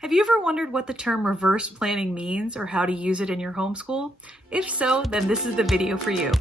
Have you ever wondered what the term reverse planning means or how to use it in your homeschool? If so, then this is the video for you.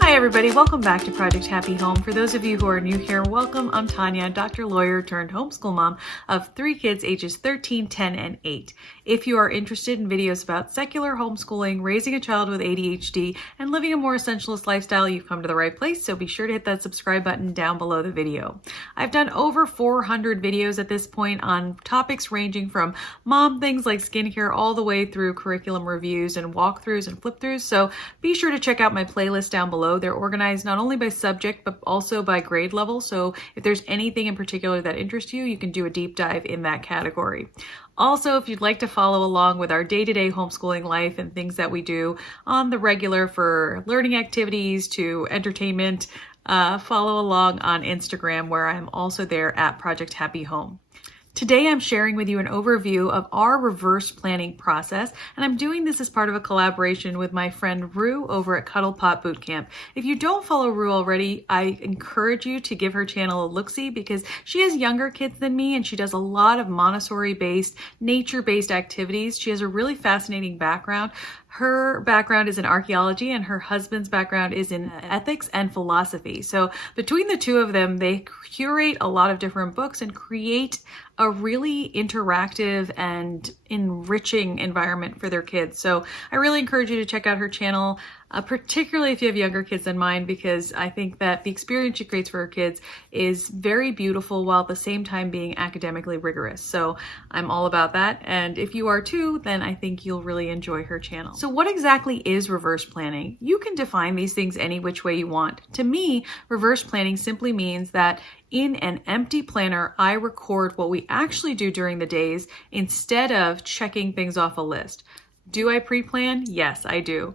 Hi everybody, welcome back to Project Happy Home. For those of you who are new here, welcome. I'm Tanya, Dr. Lawyer turned homeschool mom of 3 kids ages 13, 10, and 8. If you are interested in videos about secular homeschooling, raising a child with ADHD, and living a more essentialist lifestyle, you've come to the right place, so be sure to hit that subscribe button down below the video. I've done over 400 videos at this point on topics ranging from mom things like skincare all the way through curriculum reviews and walkthroughs and flip-throughs, so be sure to check out my playlist down below. They're organized not only by subject, but also by grade level. So if there's anything in particular that interests you, you can do a deep dive in that category. Also, if you'd like to follow along with our day-to-day homeschooling life and things that we do on the regular for learning activities to entertainment, follow along on Instagram, where I'm also there at Project Happy Home. Today I'm sharing with you an overview of our reverse planning process, and I'm doing this as part of a collaboration with my friend Rue over at Cuddle Pot Bootcamp. If you don't follow Rue already, I encourage you to give her channel a look-see because she has younger kids than me and she does a lot of Montessori-based, nature-based activities. She has a really fascinating background. Her background is in archaeology and her husband's background is in ethics and philosophy. So between the two of them, they curate a lot of different books and create a really interactive and enriching environment for their kids. So I really encourage you to check out her channel, particularly if you have younger kids than mine, because I think that the experience she creates for her kids is very beautiful while at the same time being academically rigorous. So I'm all about that. And if you are too, then I think you'll really enjoy her channel. So what exactly is reverse planning? You can define these things any which way you want. To me, reverse planning simply means that in an empty planner, I record what we actually do during the days instead of checking things off a list. Do I pre-plan? Yes, I do.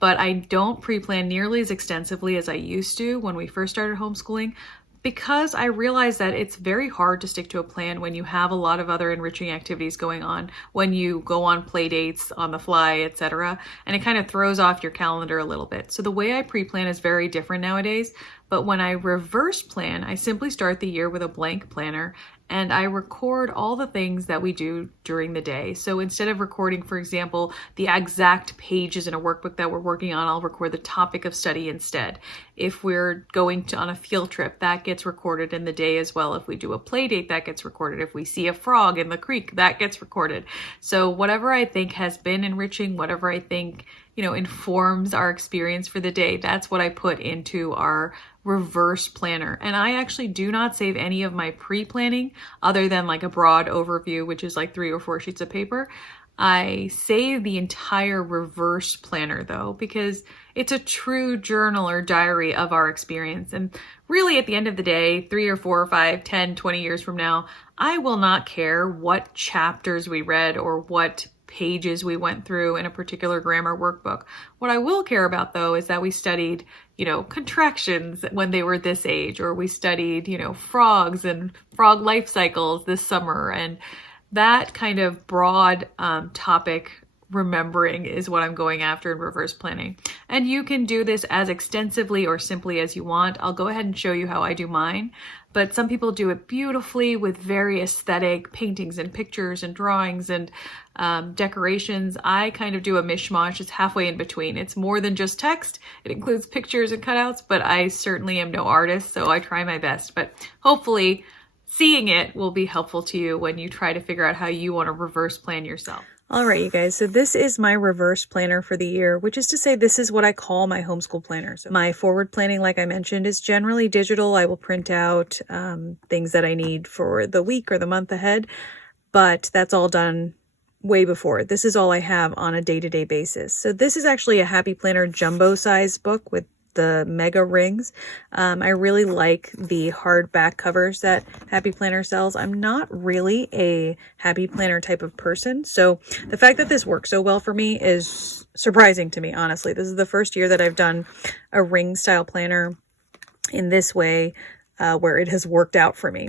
But I don't pre-plan nearly as extensively as I used to when we first started homeschooling, because I realized that it's very hard to stick to a plan when you have a lot of other enriching activities going on, when you go on play dates on the fly, etc. And it kind of throws off your calendar a little bit. So the way I pre-plan is very different nowadays. But when I reverse plan, I simply start the year with a blank planner and I record all the things that we do during the day. So instead of recording, for example, the exact pages in a workbook that we're working on, I'll record the topic of study instead. If we're going on a field trip, that gets recorded in the day as well. If we do a play date, that gets recorded. If we see a frog in the creek, that gets recorded. So whatever I think has been enriching, whatever I think informs our experience for the day, that's what I put into our reverse planner. And I actually do not save any of my pre-planning other than like a broad overview, which is like 3 or 4 sheets of paper. I save the entire reverse planner though, because it's a true journal or diary of our experience. And really at the end of the day, 3 or 4 or 5, 10, 20 years from now, I will not care what chapters we read or what pages we went through in a particular grammar workbook. What I will care about though is that we studied, contractions when they were this age, or we studied, frogs and frog life cycles this summer. And that kind of broad topic remembering is what I'm going after in reverse planning. And you can do this as extensively or simply as you want. I'll go ahead and show you how I do mine. But some people do it beautifully with very aesthetic paintings and pictures and drawings and decorations. I kind of do a mishmash. It's halfway in between. It's more than just text. It includes pictures and cutouts, but I certainly am no artist, so I try my best. But hopefully seeing it will be helpful to you when you try to figure out how you want to reverse plan yourself. All right, you guys, so this is my reverse planner for the year, which is to say this is what I call my homeschool planner. So my forward planning, like I mentioned, is generally digital. I will print out things that I need for the week or the month ahead, but that's all done way before. This is all I have on a day-to-day basis. So this is actually a Happy Planner jumbo size book with the mega rings. I really like the hardback covers that Happy Planner sells. I'm not really a Happy Planner type of person, so the fact that this works so well for me is surprising to me, honestly. This is the first year that I've done a ring style planner in this way, where it has worked out for me.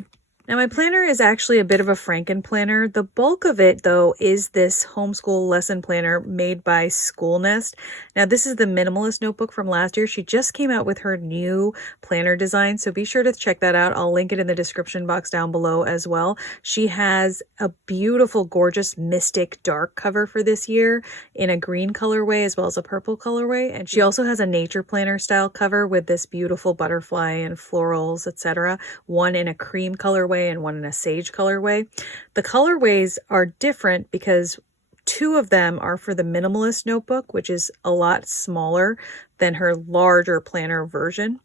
Now my planner is actually a bit of a Franken planner. The bulk of it though is this homeschool lesson planner made by Schoolnest. Now this is the minimalist notebook from last year. She just came out with her new planner design, so be sure to check that out. I'll link it in the description box down below as well. She has a beautiful, gorgeous Mystic dark cover for this year in a green colorway as well as a purple colorway. And she also has a nature planner style cover with this beautiful butterfly and florals, etc. One in a cream colorway and one in a sage colorway. The colorways are different because two of them are for the minimalist notebook, which is a lot smaller than her larger planner version.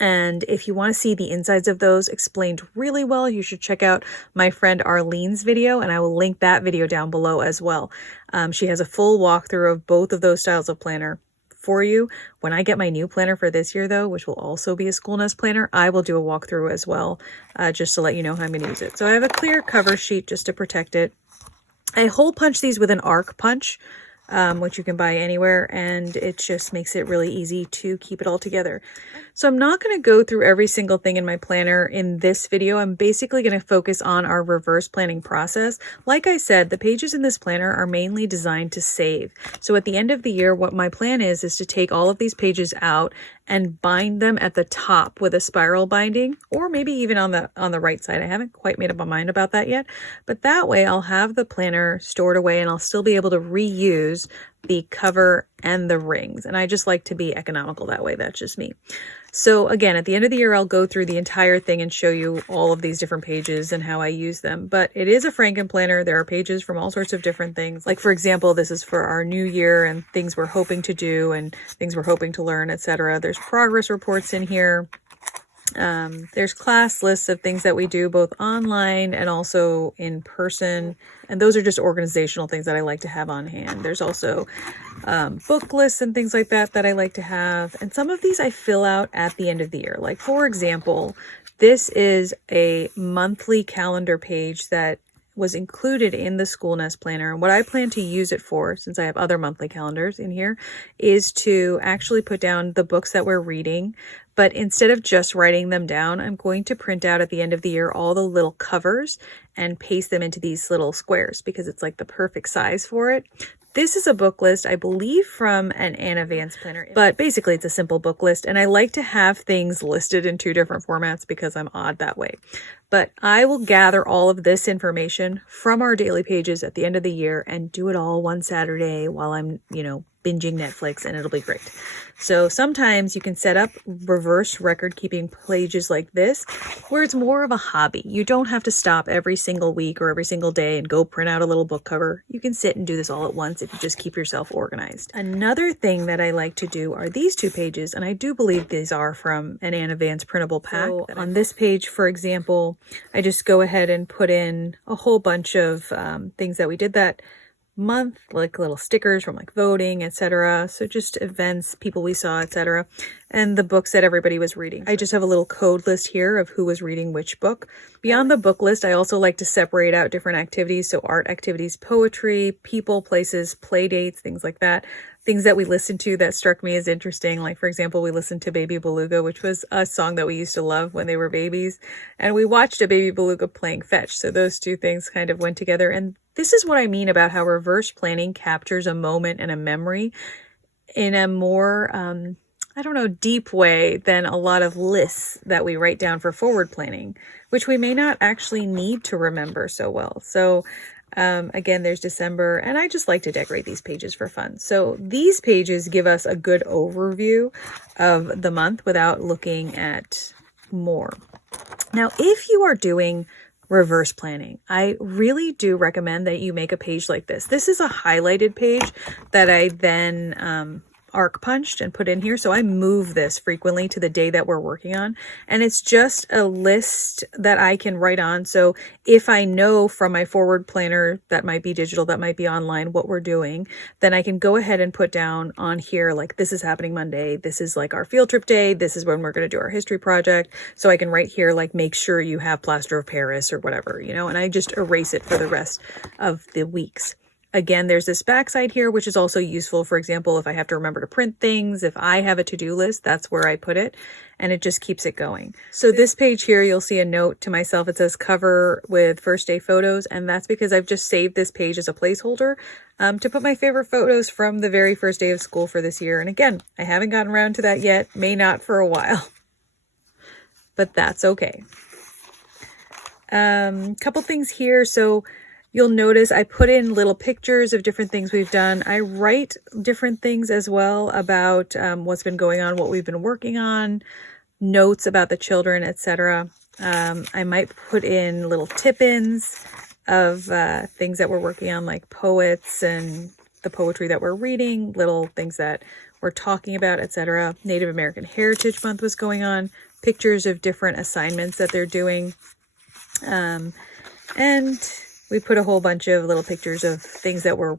And if you want to see the insides of those explained really well, you should check out my friend Arlene's video, and I will link that video down below as well. She has a full walkthrough of both of those styles of planner for you. When I get my new planner for this year though, which will also be a Schoolnest planner, I will do a walkthrough as well, just to let you know how I'm going to use it. So I have a clear cover sheet just to protect it. I hole punch these with an arc punch, which you can buy anywhere, and it just makes it really easy to keep it all together. So I'm not going to go through every single thing in my planner in this video. I'm basically going to focus on our reverse planning process. Like I said, the pages in this planner are mainly designed to save. So at the end of the year, what my plan is to take all of these pages out and bind them at the top with a spiral binding, or maybe even on the right side. I haven't quite made up my mind about that yet, but that way I'll have the planner stored away and I'll still be able to reuse the cover and the rings. And I just like to be economical that way. That's just me. So again, at the end of the year, I'll go through the entire thing and show you all of these different pages and how I use them. But it is a Franken planner. There are pages from all sorts of different things. Like for example, this is for our new year and things we're hoping to do and things we're hoping to learn, etc. There's progress reports in here. There's class lists of things that we do both online and also in person. And those are just organizational things that I like to have on hand. There's also book lists and things like that I like to have. And some of these I fill out at the end of the year. Like for example, this is a monthly calendar page that was included in the Schoolnest planner. And what I plan to use it for, since I have other monthly calendars in here, is to actually put down the books that we're reading. But instead of just writing them down, I'm going to print out at the end of the year all the little covers and paste them into these little squares because it's like the perfect size for it. This is a book list, I believe, from an Anna Vance planner, but basically it's a simple book list, and I like to have things listed in two different formats because I'm odd that way. But I will gather all of this information from our daily pages at the end of the year and do it all one Saturday while I'm, binging Netflix, and it'll be great. So sometimes you can set up reverse record keeping pages like this, where it's more of a hobby. You don't have to stop every single week or every single day and go print out a little book cover. You can sit and do this all at once if you just keep yourself organized. Another thing that I like to do are these two pages, and I do believe these are from an Anna Vance printable pack. So on this page, for example, I just go ahead and put in a whole bunch of things that we did that month, like little stickers from like voting, etc. So just events, people we saw, etc. And the books that everybody was reading. I just have a little code list here of who was reading which book. Beyond the book list, I also like to separate out different activities. So art activities, poetry, people, places, play dates, things like that. Things that we listened to that struck me as interesting. Like, for example, we listened to Baby Beluga, which was a song that we used to love when they were babies. And we watched a Baby Beluga playing fetch. So those two things kind of went together. And this is what I mean about how reverse planning captures a moment and a memory in a more, deep way than a lot of lists that we write down for forward planning, which we may not actually need to remember so well. So again, there's December, and I just like to decorate these pages for fun. So these pages give us a good overview of the month without looking at more. Now, if you are doing reverse planning, I really do recommend that you make a page like this. This is a highlighted page that I then arc punched and put in here. So I move this frequently to the day that we're working on. And it's just a list that I can write on. So if I know from my forward planner, that might be digital, that might be online, what we're doing, then I can go ahead and put down on here, like, this is happening Monday. This is like our field trip day. This is when we're going to do our history project. So I can write here, like, make sure you have plaster of Paris or whatever, and I just erase it for the rest of the weeks. Again, there's this backside here, which is also useful. For example, if I have to remember to print things, if I have a to-do list, that's where I put it, and it just keeps it going. So this page here, you'll see a note to myself. It says cover with first day photos, and that's because I've just saved this page as a placeholder to put my favorite photos from the very first day of school for this year. And again, I haven't gotten around to that yet, may not for a while, but that's okay. Couple things here. So you'll notice I put in little pictures of different things we've done. I write different things as well about what's been going on, what we've been working on, notes about the children, etc. I might put in little tip-ins of things that we're working on, like poets and the poetry that we're reading, little things that we're talking about, etc. Native American Heritage Month was going on, pictures of different assignments that they're doing. And we put a whole bunch of little pictures of things that we're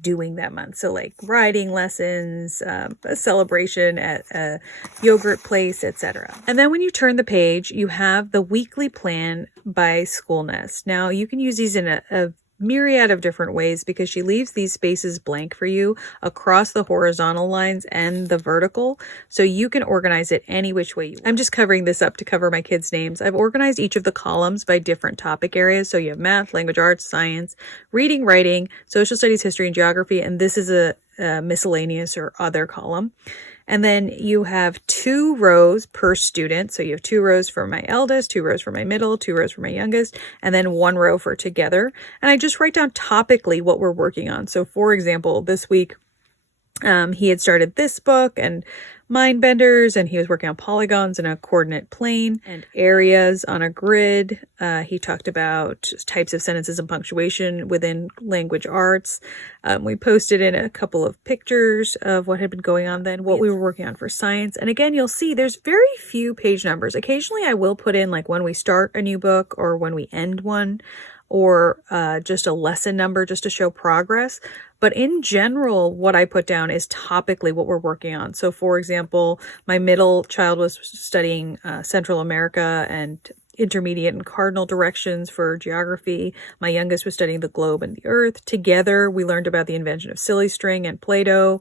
doing that month. So like riding lessons, a celebration at a yogurt place, etc. And then when you turn the page, you have the weekly plan by Schoolnest. Now you can use these in a myriad of different ways because she leaves these spaces blank for you across the horizontal lines and the vertical, so you can organize it any which way you want. I'm just covering this up to cover my kids' names. I've organized each of the columns by different topic areas. So you have math, language arts, science, reading, writing, social studies, history, and geography, and this is a miscellaneous or other column. And then you have 2 rows per student. So you have 2 rows for my eldest, 2 rows for my middle, 2 rows for my youngest, and then 1 row for together. And I just write down topically what we're working on. So for example, this week, he had started this book and mind benders, and he was working on polygons in a coordinate plane and areas on a grid. He talked about types of sentences and punctuation within language arts. We posted in a couple of pictures of what had been going on then, what we were working on for science. And again, you'll see there's very few page numbers. Occasionally I will put in like when we start a new book or when we end one, or just a lesson number just to show progress. But in general, what I put down is topically what we're working on. So for example, my middle child was studying Central America and intermediate and cardinal directions for geography. My youngest was studying the globe and the earth. Together, we learned about the invention of silly string and Play-Doh.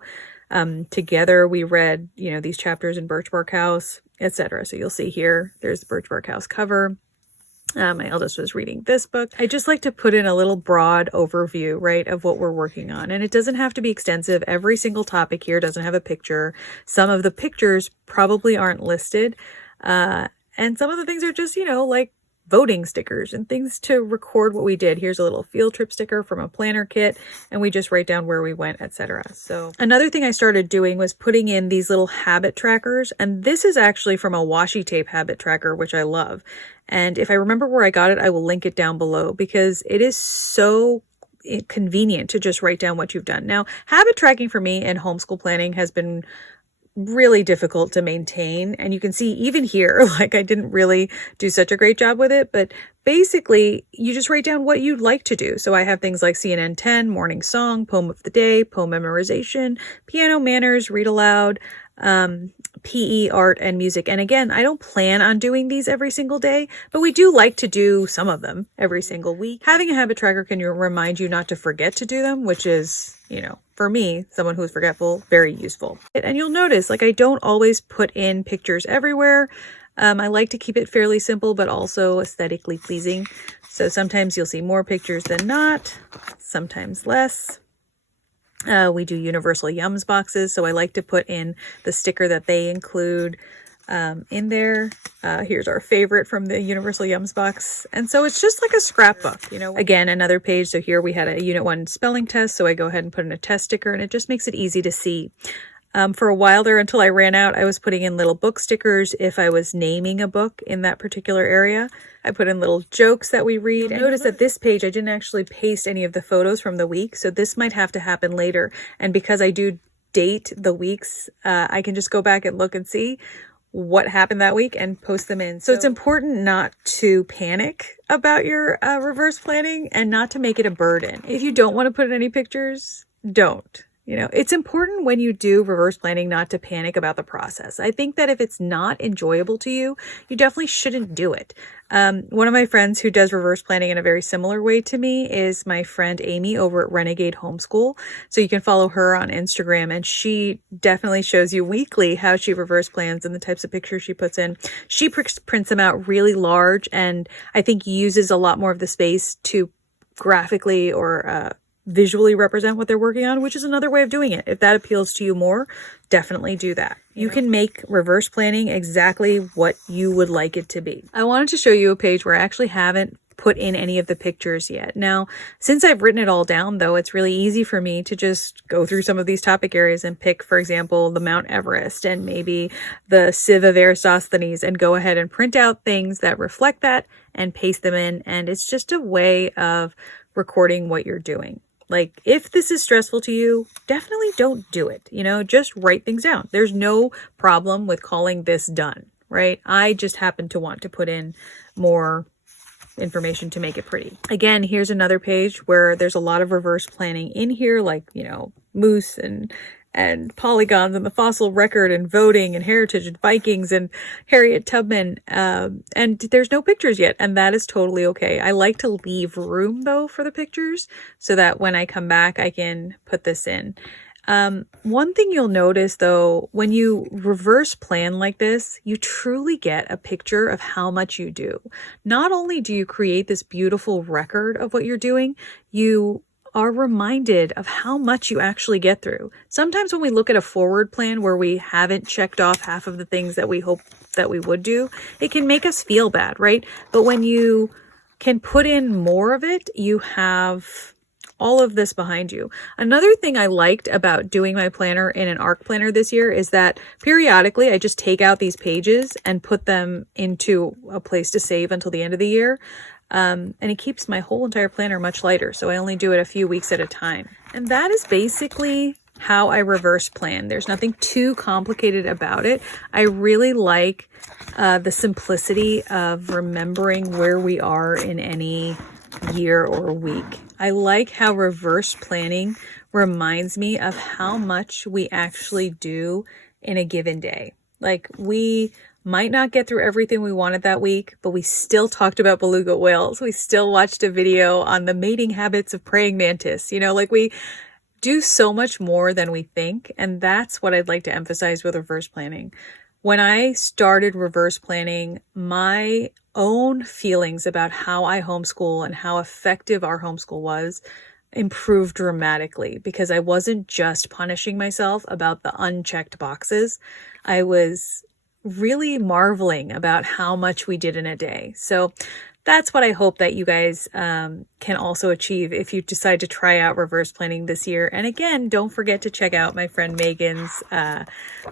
Together, we read, these chapters in Birch Bark House, etc. So you'll see here, there's the Birch Bark House cover. My eldest was reading this book. I just like to put in a little broad overview, right, of what we're working on. And it doesn't have to be extensive. Every single topic here doesn't have a picture. Some of the pictures probably aren't listed. And some of the things are just, like voting stickers and things to record what we did. Here's a little field trip sticker from a planner kit, and we just write down where we went, etc. So another thing I started doing was putting in these little habit trackers, and this is actually from a washi tape habit tracker, which I love. And if I remember where I got it, I will link it down below because it is so convenient to just write down what you've done. Now, habit tracking for me in homeschool planning has been really difficult to maintain. And you can see even here, like I didn't really do such a great job with it, but basically you just write down what you'd like to do. So I have things like CNN 10, morning song, poem of the day, poem memorization, piano manners, read aloud, PE, art, and music. And again, I don't plan on doing these every single day, but we do like to do some of them every single week. Having a habit tracker can remind you not to forget to do them, which is, for me, someone who's forgetful, very useful. And you'll notice, like, I don't always put in pictures everywhere. I like to keep it fairly simple, but also aesthetically pleasing. So sometimes you'll see more pictures than not, sometimes less. We do universal Yums boxes, so I like to put in the sticker that they include in there. Here's our favorite from the universal Yums box. And so it's just like a scrapbook, Again, another page. So here we had a Unit 1 spelling test, so I go ahead and put in a test sticker, and it just makes it easy to see. For a while there, until I ran out, I was putting in little book stickers if I was naming a book in that particular area. I put in little jokes that we read. And notice that this page, I didn't actually paste any of the photos from the week, so this might have to happen later. And because I do date the weeks, I can just go back and look and see what happened that week and post them in. So it's important not to panic about your reverse planning and not to make it a burden. If you don't want to put in any pictures, don't. You know, it's important when you do reverse planning not to panic about the process. I think that if it's not enjoyable to you, you definitely shouldn't do it. One of my friends who does reverse planning in a very similar way to me is my friend Amy over at Renegade Homeschool. So you can follow her on Instagram, and she definitely shows you weekly how she reverse plans and the types of pictures she puts in. She prints them out really large, and I think uses a lot more of the space to graphically or visually represent what they're working on, which is another way of doing it. If that appeals to you more, definitely do that. You can make reverse planning exactly what you would like it to be. I wanted to show you a page where I actually haven't put in any of the pictures yet. Now, since I've written it all down though, it's really easy for me to just go through some of these topic areas and pick, for example, the Mount Everest and maybe the Sieve of Eratosthenes and go ahead and print out things that reflect that and paste them in. And it's just a way of recording what you're doing. Like, if this is stressful to you, definitely don't do it. You know, just write things down. There's no problem with calling this done, right? I just happen to want to put in more information to make it pretty. Again, here's another page where there's a lot of reverse planning in here, like, you know, moose and polygons and the fossil record and voting and heritage and Vikings and Harriet Tubman. And there's no pictures yet, and that is totally okay. I like to leave room though for the pictures so that when I come back, I can put this in. One thing you'll notice though, when you reverse plan like this, you truly get a picture of how much you do. Not only do you create this beautiful record of what you're doing, you are reminded of how much you actually get through. Sometimes when we look at a forward plan where we haven't checked off half of the things that we hope that we would do, it can make us feel bad, right? But when you can put in more of it, you have all of this behind you. Another thing I liked about doing my planner in an ARC planner this year is that periodically I just take out these pages and put them into a place to save until the end of the year. And it keeps my whole entire planner much lighter. So I only do it a few weeks at a time. And that is basically how I reverse plan. There's nothing too complicated about it. I really like the simplicity of remembering where we are in any year or week. I like how reverse planning reminds me of how much we actually do in a given day. Like, we might not get through everything we wanted that week, but we still talked about beluga whales. We still watched a video on the mating habits of praying mantis. You know, like, we do so much more than we think. And that's what I'd like to emphasize with reverse planning. When I started reverse planning, my own feelings about how I homeschool and how effective our homeschool was improved dramatically, because I wasn't just punishing myself about the unchecked boxes. I was really marveling about how much we did in a day. So that's what I hope that you guys can also achieve if you decide to try out reverse planning this year. And again, don't forget to check out my friend Megan's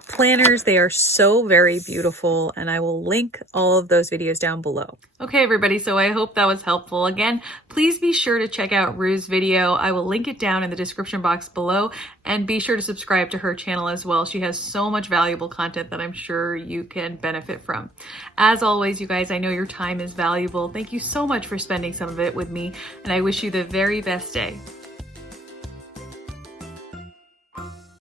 planners. They are so very beautiful, and I will link all of those videos down below. Okay, everybody, so I hope that was helpful. Again, please be sure to check out Rue's video. I will link it down in the description box below, and be sure to subscribe to her channel as well. She has so much valuable content that I'm sure you can benefit from. As always, you guys, I know your time is valuable. Thank you so much for spending some of it with me, and I wish you the very best day.